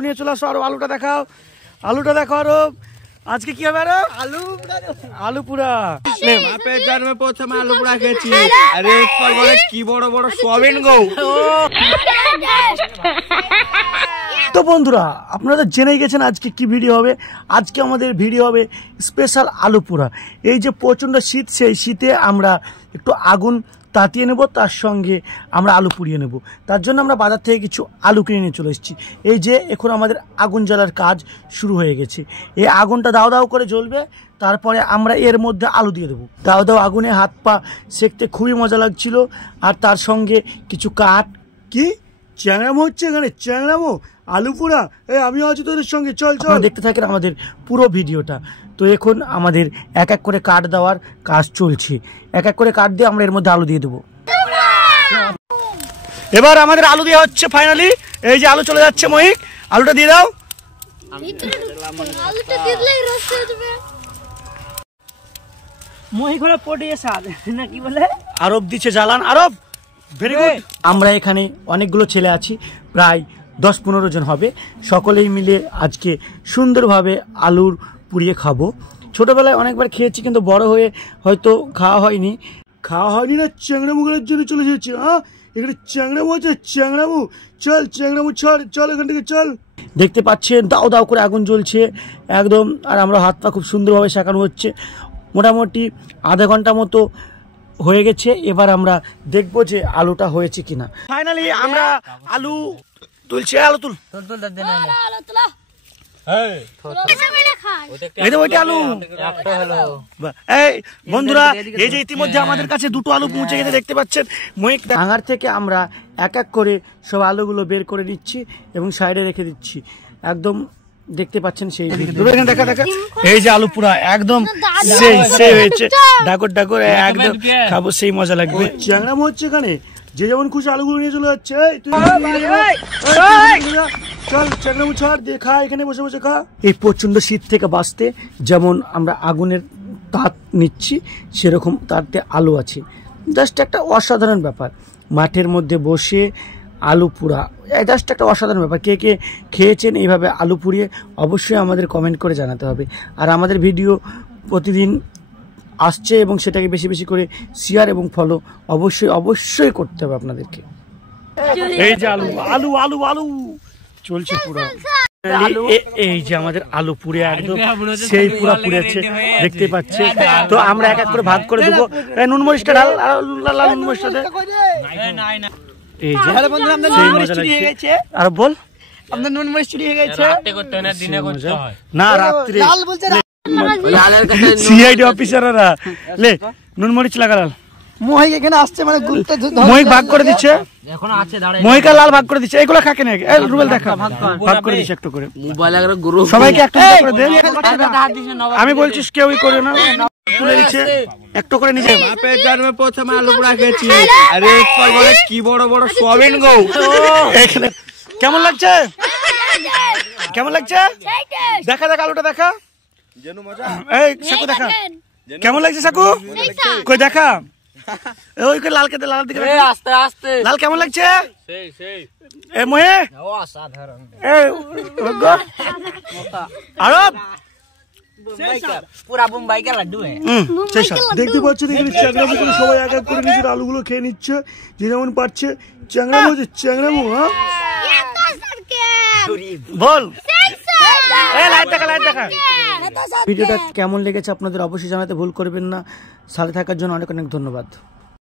নিয়ে চলে আসো। আরো আলুটা দেখাও, আলুটা দেখো আরো। আজকে কি হবে আরো? আলু পুরা। বাপের জন্মে প্রথমে আলু পুরা খেয়েছি। আরে এরপর বলে কি বড় বড় সোয়াবিন গো। তো বন্ধুরা, আপনারা জেনে গেছেন আজকে কি ভিডিও হবে। আজকে আমাদের ভিডিও হবে স্পেশাল আলু পোড়া। এই যে প্রচণ্ড শীত, সেই শীতে আমরা একটু আগুন তাতিয়ে নেব, তার সঙ্গে আমরা আলু পুড়িয়ে নেব। তার জন্য আমরা বাজার থেকে কিছু আলু কিনে নিয়ে চলে এসেছি। এই যে এখন আমাদের আগুন জ্বালার কাজ শুরু হয়ে গেছে। এই আগুনটা দাও দাও করে জ্বলবে, তারপরে আমরা এর মধ্যে আলু দিয়ে দেবো। দাও দাও আগুনে হাত পা সেঁকতে খুবই মজা লাগছিল। আর তার সঙ্গে কিছু কাঠ। কি চ্যাংড়ামো হচ্ছে এখানে? চ্যাংড়ামো আলু পোড়া? আমিও আছি তোদের সঙ্গে, চল চল। দেখতে থাকেন আমাদের পুরো ভিডিওটা। তো এখন আমাদের এক এক করে কাঠ দেওয়ার কাজ চলছে। এক এক করে কাঠ দিয়ে আমরা এর মধ্যে আলু দিয়ে দেবো। এবার আমাদের আলু দেওয়া হচ্ছে ফাইনালি। এই যে আলু চলে যাচ্ছে। মহিক, আলুটা দিয়ে দাও। আরব দিচ্ছে জ্বালান। আরব, ভেরি গুড। আমরা এখানে অনেকগুলো ছেলে আছি, প্রায় 10-15 জন হবে। সকলেই মিলে আজকে সুন্দরভাবে আলুর পুড়িয়ে খাবো। ছোটবেলায় অনেকবার খেয়েছি, কিন্তু বড় হয়ে হয়তো খাওয়া হয়নি না। চ্যাংড়ামুগুলোর জন্য চলে এসেছি। এখানে চ্যাংড়ামু আছে, চ্যাংড়ামু। চল চ্যাংড়ামু, চল এখান থেকে চল। দেখতে পাচ্ছেন দাও দাও করে আগুন জ্বলছে একদম। আর আমরা হাত পা খুব সুন্দরভাবে শেখানো হচ্ছে। মোটামুটি আধা ঘন্টা মতো হয়ে গেছে। এবার আমরা দেখবো যে আলুটা হয়েছে কিনা। ফাইনালি আমরা আলু তুলছি। আলু তুল। বন্ধুরা, এই যে ইতিমধ্যে আমাদের কাছে দুটো আলু পৌঁছে গেছে, দেখতে পাচ্ছেন। ভাঙার থেকে আমরা এক এক করে সব আলুগুলো বের করে নিচ্ছি এবং সাইডে রেখে দিচ্ছি একদম। দেখতে পাচ্ছেন সেই দেখা দেখা। এই যে আলু পুরা একদম সেই হয়েছে। ডাকর ডাকর একদম খাবো, সেই মজা লাগবে। চ্যাংড়ামো হচ্ছে এখানে। যে যেমন খুশি আলুগুলো নিয়ে চলে যাচ্ছে। চল চ্যাংড়ামো ছাড় দিয়ে খা, এখানে বসে বসে খা। এই প্রচন্ড শীত থেকে বাঁচতে যেমন আমরা আগুনের তাপ নিচ্ছি, সেরকম তাতে আলু আছে। জাস্ট একটা অসাধারণ ব্যাপার। মাঠের মধ্যে বসে আলু পুড়া, জাস্ট একটা অসাধারণ ব্যাপার। কে কে খেয়েছেন এইভাবে আলু পুড়িয়ে, অবশ্যই আমাদের কমেন্ট করে জানাতে হবে। আর আমাদের ভিডিও প্রতিদিন আসছে এবং সেটাকে বেশি বেশি করে শেয়ার এবং ফলো অবশ্যই করতে হবে আপনাদেরকে। এই যে আলু আলু আলু আলু চলছে পুরো। এই যে আমাদের আলু পুড়ে একদম সেই পুরা পুড়েছে, দেখতে পাচ্ছে। তো আমরা এক এক করে ভাগ করে দেবো। নুন মরিচটা ঢাল, নুন মরিচটা দে। এই যে আর বল, আপনার নুন মরিচ চুরি হয়ে গেছে না রাত্রে। সিআইডি অফিসাররা লে নুন মরিচ লাগা। লাল মহিক এখানে আসছে, মানে মহিক ভাগ করে দিচ্ছে। মহিক আর লাল ভাগ করে দিচ্ছে। এগুলো খাকে না, রুবেল দেখা ভাগ করে দিচ্ছে একটু করে। সবাইকে একটু করে দে। আমি বলছিস কেউই করে না, তুলে দিচ্ছে একটু করে নিজে। বাপের জন্মে প্রথমে আলু পোড়া খেয়েছি। আরে এরপর বলে কি বড় বড় সোয়াবিন গো। এখানে কেমন লাগছে? কেমন লাগছে? দেখা দেখ আলুটা দেখা। এই সাকু দেখা কেমন লাগছে? সাকু কই দেখা। ওই লাল কে লাল দিকে আস্তে আস্তে। লাল কেমন লাগছে? এ মহে অসাধারণ। আরব পুরা মুম্বাই কা লাড্ডু। দেখতে পাচ্ছেন এখানে চ্যাংড়ামো করে সবাই এক এক করে নিজের আলুগুলো খেয়ে নিচ্ছে, যে যেমন পারছে। চ্যাংড়ামো হচ্ছে চ্যাংড়ামো। বল ভিডিওটা কেমন লেগেছে আপনাদের অবশ্যই জানাতে ভুল করবেন না। সাথে থাকার জন্য অনেক অনেক ধন্যবাদ।